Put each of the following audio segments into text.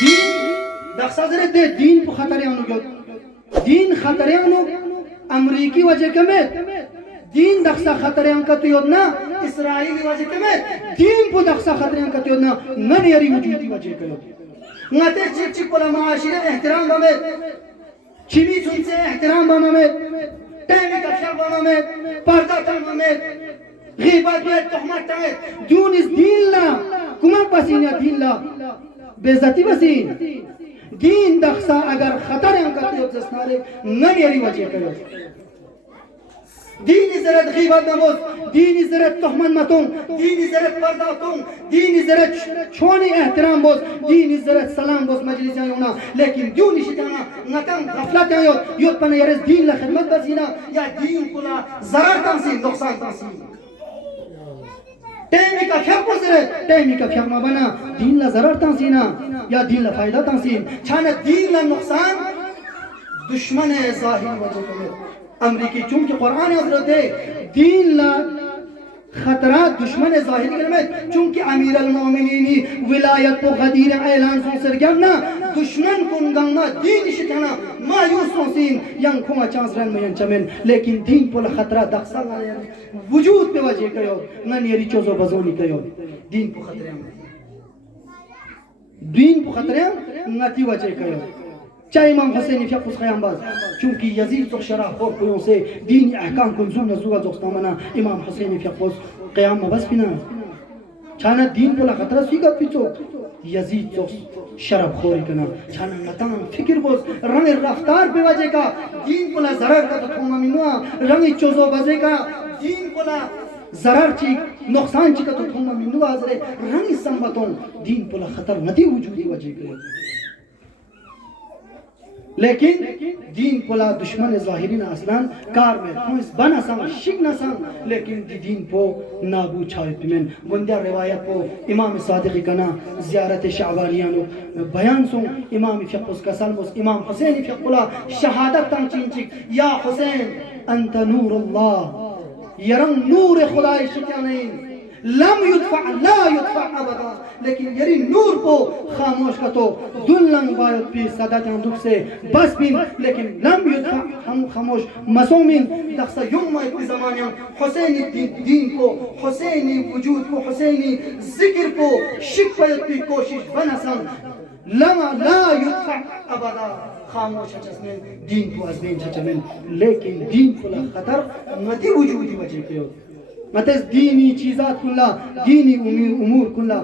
دین دخصا زره ده دین پو خطریانو گد دین خطریانو امریکی وجه کمید دین دخصا خطریان کتیود نا اسرائیلی وجه کمید دین پو دخصا خطریان کتیود نا ننیری وجودی وجه کلود ناتے چک چک پولا معاشرے احترام بامید چیمی سن سے احترام بامید ٹیمی کفشر بامید پردہ تامید غیبت بید تحمت تامید دون اس دین لا کمک بسین یا دین لا بیزتی بسین دین دخصا اگر خطر انکتی ہو جسنارے ننیری وجہ کرو دینی زرد غیبت نموز دینی زرد تحمت متون دینی زرد پرداتون دینی زرد چھونی احترام بوز دینی زرد سلام بوز مجلس یونا لیکن دیونی شتانا نتن غفلت یوت پنہ یرز دین لخدمت بزینا یا دین کلا ضرر تنسین نقصان تنسین ٹیمی کا کھیپ بزرد ٹیمی کا کھیپ مبنا دین لا ضرر تنسینا یا دین لا فائدہ تنسین چھانا دین لا نقصان دشمن ظاہر وجہ کرے امریکی چونکہ قرآن حضرت ہے دین لا خطرات دشمن ظاہری کرمت چونکہ امیر المومنینی ولایت کو غدیر اعلان سن سرگرنا دشمن کن گنگنا دین شکنا مایوس سنسین ین کھوما چانس رن میں چمن لیکن دین پول خطرات دخصال وجود پہ وجہ کہو نن یری چوزو بزونی کہو دین پو خطرے دین پو خطرے نتی وجہ کہو چاہے امام حسین فی قص خیام باز چونکہ یزید تو شرح خور قیون سے دینی احکام کنزون نزوگا دوستامنا امام حسین فی قص قیام بس پینا چھانا دین پولا خطرہ سویگا پیچو یزید تو شرف خوری کنا چھانا نتان فکر بوز رنگ رفتار پہ وجہ کا دین پولا ضرر کا تو تھوما منوا رنگ چوزو بزے کا دین پولا ضرر چی نقصان چی کا تو تھوما منوا حضرے رنگ سنبتوں دین پولا خطر ندی وجودی وجہ کرے لیکن دین پولا دشمن ظاہرین اسلام کار میں خونس بنا سان شک نہ سان لیکن دین پو نابو چھایت من گندیا روایت پو امام صادقی کنا زیارت شعبانیانو بیان سن امام فقس کسلمس امام حسین فقلا شہادت تن چینچک یا حسین انت نور اللہ یرن نور خدای شکانین لم يدفع لا يدفع ابدا لیکن یری نور کو خاموش کا تو دلنگ باید پی صدات اندوک سے بس بین لیکن لم يدفع ہم خاموش مسومین دخصا یوم ایک زمانیاں حسینی دین کو حسینی وجود کو حسینی ذکر کو شک باید پی کوشش بناسن لما لا يدفع ابدا خاموش چسمن دین کو از بین چچمن لیکن دین کو خطر ندی وجودی وجہ کے متس دینی چیزات کلا دینی امور کلا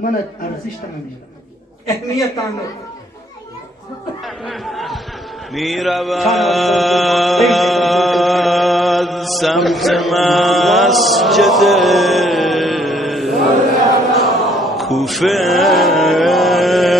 منت ارزش تمامی اہمیت تمامی میرا سمت مسجد کوفه